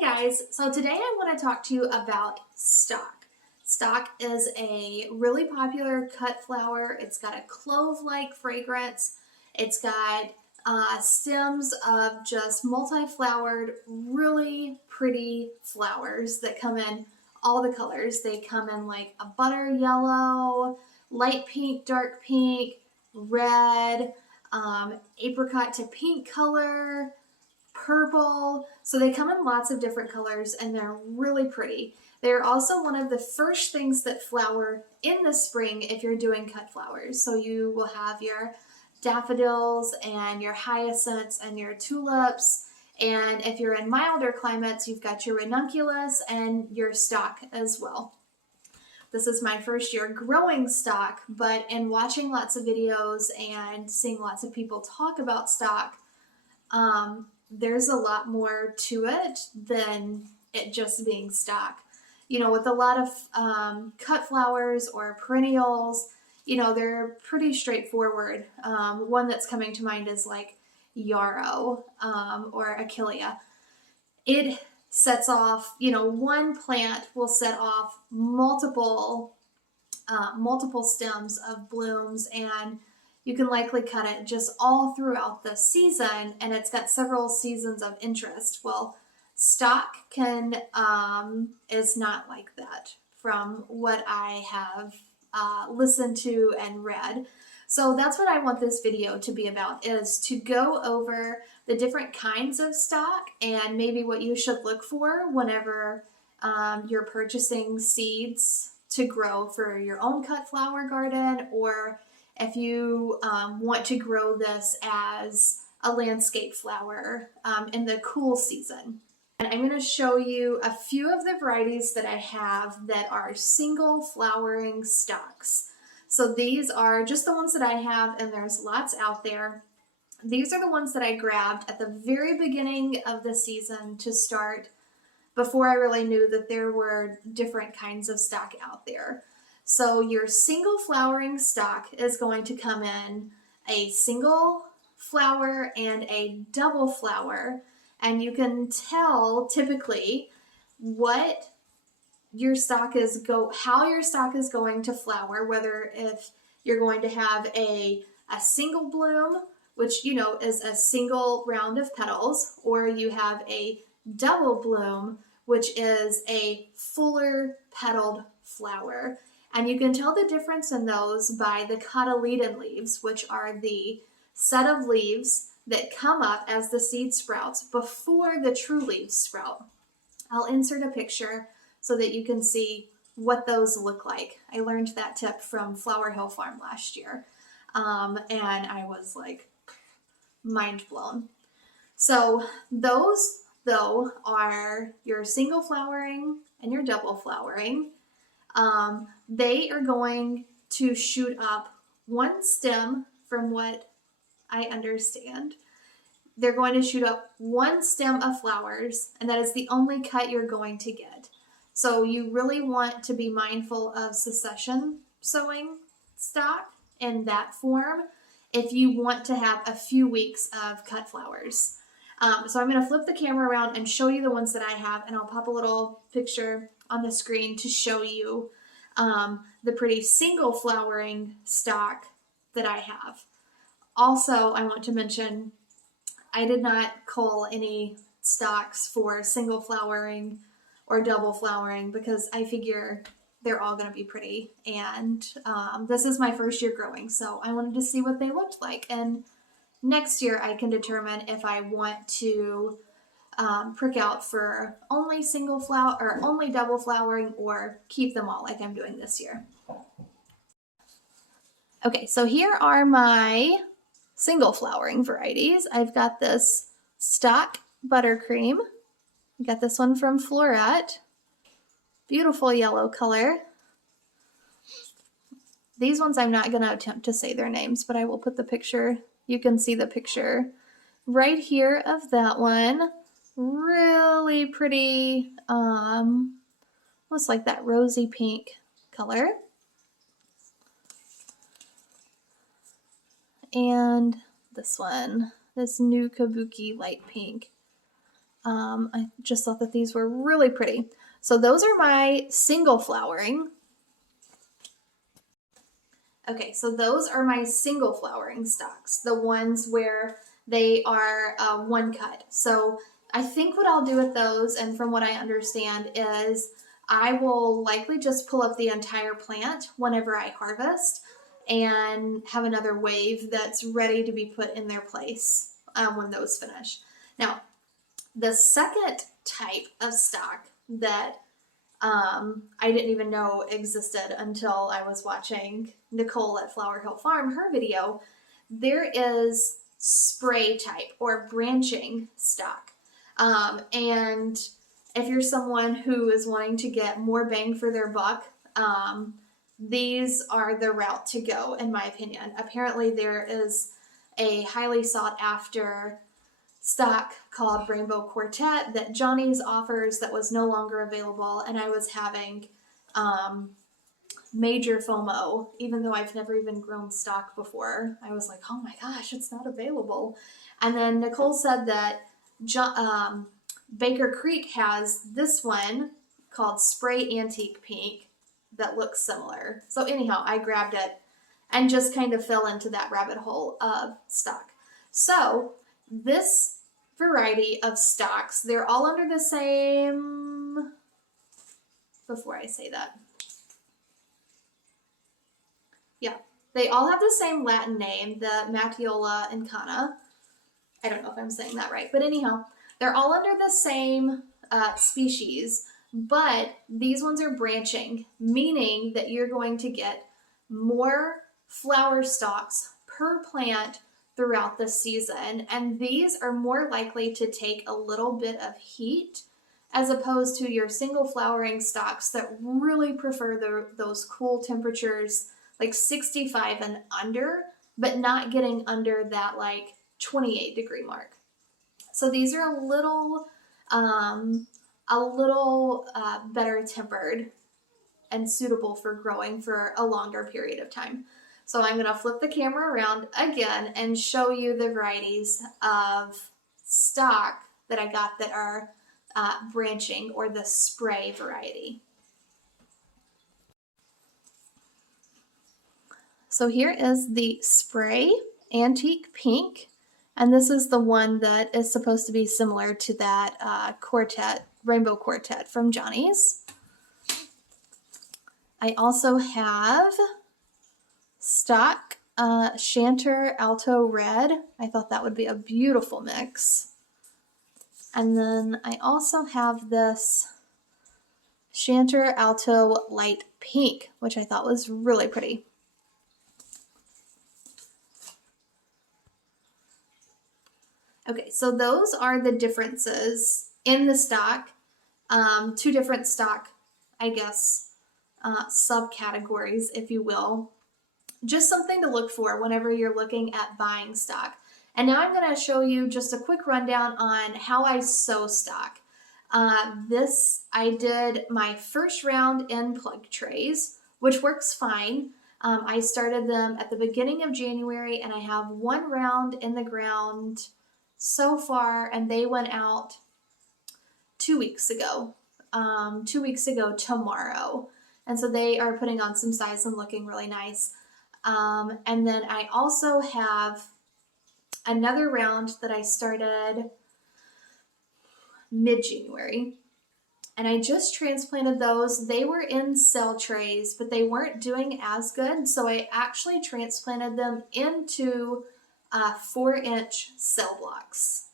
Hey guys, so today I want to talk to you about stock. Stock is a really popular cut flower. It's got a clove-like fragrance. It's got stems of just multi-flowered, really pretty flowers that come in all the colors. They come in like a butter yellow, light pink, dark pink, red, apricot to pink color, purple. So they come in lots of different colors and they're really pretty. They're also one of the first things that flower in the spring if you're doing cut flowers. So you will have your daffodils and your hyacinths and your tulips. And if you're in milder climates, you've got your ranunculus and your stock as well. This is my first year growing stock, but in watching lots of videos and seeing lots of people talk about stock, there's a lot more to it than it just being stock. You know, with a lot of cut flowers or perennials, you know, they're pretty straightforward. One that's coming to mind is like yarrow or achillea. It sets off, you know, one plant will set off multiple stems of blooms, and you can likely cut it just all throughout the season, and it's got several seasons of interest. Well, stock is not like that from what I have listened to and read. So that's what I want this video to be about, is to go over the different kinds of stock and maybe what you should look for whenever you're purchasing seeds to grow for your own cut flower garden, or if you want to grow this as a landscape flower in the cool season. And I'm going to show you a few of the varieties that I have that are single flowering stocks. So these are just the ones that I have, and there's lots out there. These are the ones that I grabbed at the very beginning of the season to start, before I really knew that there were different kinds of stock out there. So your single flowering stock is going to come in a single flower and a double flower, and you can tell typically what your stock is how your stock is going to flower, whether if you're going to have a single bloom, which you know is a single round of petals, or you have a double bloom, which is a fuller petaled flower. And you can tell the difference in those by the cotyledon leaves, which are the set of leaves that come up as the seed sprouts before the true leaves sprout. I'll insert a picture so that you can see what those look like. I learned that tip from Flower Hill Farm last year, and I was like mind blown. So those, though, are your single flowering and your double flowering. They are going to shoot up one stem, from what I understand. They're going to shoot up one stem of flowers, and that is the only cut you're going to get. So you really want to be mindful of succession sowing stock in that form if you want to have a few weeks of cut flowers. So I'm going to flip the camera around and show you the ones that I have, and I'll pop a little picture on the screen to show you the pretty single flowering stock that I have. Also, I want to mention I did not cull any stocks for single flowering or double flowering because I figure they're all going to be pretty, and this is my first year growing, so I wanted to see what they looked like, and next year I can determine if I want to prick out for only single flower or only double flowering, or keep them all like I'm doing this year. Okay, so here are my single flowering varieties. I've got this stock buttercream. I got this one from Floret. Beautiful yellow color. These ones I'm not going to attempt to say their names, but I will put the picture. You can see the picture right here of that one. Really pretty, looks like that rosy pink color. And this one, this new kabuki light pink. I just thought that these were really pretty. So those are my single flowering. Okay, so those are my single flowering stalks, the ones where they are one cut. So I think what I'll do with those, and from what I understand, is I will likely just pull up the entire plant whenever I harvest and have another wave that's ready to be put in their place when those finish. Now, the second type of stalk that I didn't even know existed until I was watching Nicole at Flower Hill Farm, her video. There is spray type or branching stalk. And if you're someone who is wanting to get more bang for their buck, these are the route to go, in my opinion. Apparently there is a highly sought after stock called Rainbow Quartet that Johnny's offers that was no longer available, and I was having major FOMO, even though I've never even grown stock before. I was like, oh my gosh, it's not available. And then Nicole said that Baker Creek has this one called Spray Antique Pink that looks similar. So anyhow, I grabbed it and just kind of fell into that rabbit hole of stock. So this variety of stalks, they're all under the same, before I say that, yeah, they all have the same Latin name, the Matiola incana. I don't know if I'm saying that right, but anyhow, they're all under the same species, but these ones are branching, meaning that you're going to get more flower stalks per plant throughout the season, and these are more likely to take a little bit of heat as opposed to your single flowering stalks that really prefer those cool temperatures like 65 and under, but not getting under that like 28-degree mark. So these are a little better tempered and suitable for growing for a longer period of time. So I'm going to flip the camera around again and show you the varieties of stock that I got that are branching, or the spray variety. So here is the Spray Antique Pink, and this is the one that is supposed to be similar to that quartet, Rainbow Quartet from Johnny's. I also have stock Chanter Alto Red. I thought that would be a beautiful mix. And then I also have this Chanter Alto Light Pink, which I thought was really pretty. Okay, so those are the differences in the stock. Two different stock, I guess, subcategories, if you will. Just something to look for whenever you're looking at buying stock. And now I'm going to show you just a quick rundown on how I sow stock. I did my first round in plug trays, which works fine. I started them at the beginning of January, and I have one round in the ground so far, and they went out 2 weeks ago. 2 weeks ago tomorrow. And so they are putting on some size and looking really nice. And then I also have another round that I started mid-January, and I just transplanted those. They were in cell trays, but they weren't doing as good, so I actually transplanted them into 4-inch cell blocks,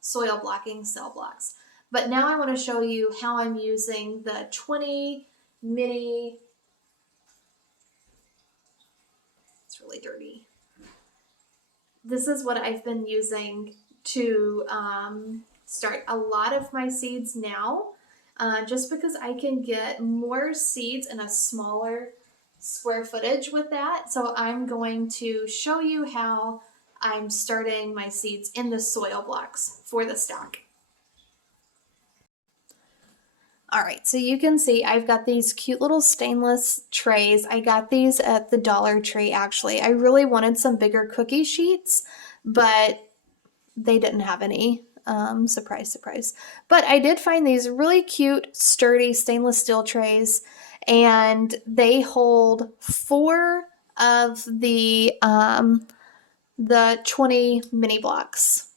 soil blocking cell blocks. But now I want to show you how I'm using the 20 mini, it's really dirty. This is what I've been using to start a lot of my seeds now, just because I can get more seeds in a smaller square footage with that. So I'm going to show you how I'm starting my seeds in the soil blocks for the stock. All right, so you can see I've got these cute little stainless trays. I got these at the Dollar Tree, actually. I really wanted some bigger cookie sheets, but they didn't have any. Surprise, surprise. But I did find these really cute, sturdy stainless steel trays, and they hold 4 of the 20 mini blocks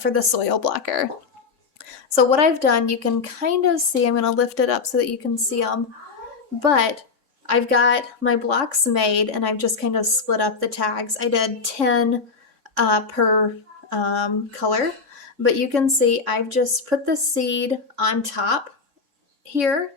for the soil blocker. So what I've done, you can kind of see, I'm going to lift it up so that you can see them, but I've got my blocks made and I've just kind of split up the tags. I did 10 per color, but you can see I've just put the seed on top here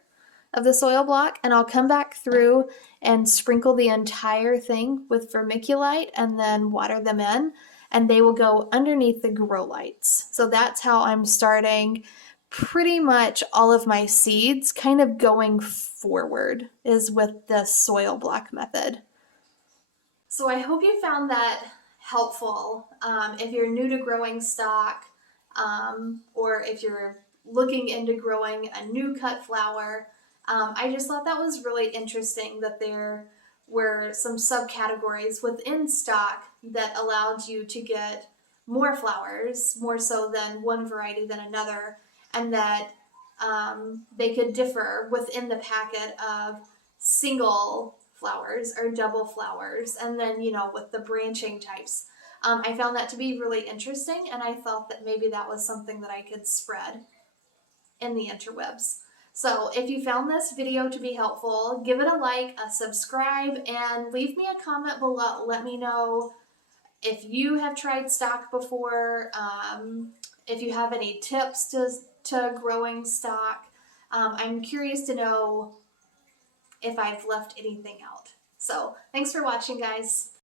of the soil block, and I'll come back through and sprinkle the entire thing with vermiculite and then water them in, and they will go underneath the grow lights. So that's how I'm starting pretty much all of my seeds kind of going forward, is with the soil block method. So I hope you found that helpful. If you're new to growing stock, or if you're looking into growing a new cut flower, I just thought that was really interesting that there were some subcategories within stock that allowed you to get more flowers, more so than one variety than another, and that they could differ within the packet of single flowers or double flowers, and then, you know, with the branching types. I found that to be really interesting, and I thought that maybe that was something that I could spread in the interwebs. So if you found this video to be helpful, give it a like, a subscribe, and leave me a comment below. Let me know if you have tried stock before, if you have any tips to growing stock. I'm curious to know if I've left anything out. So thanks for watching, guys.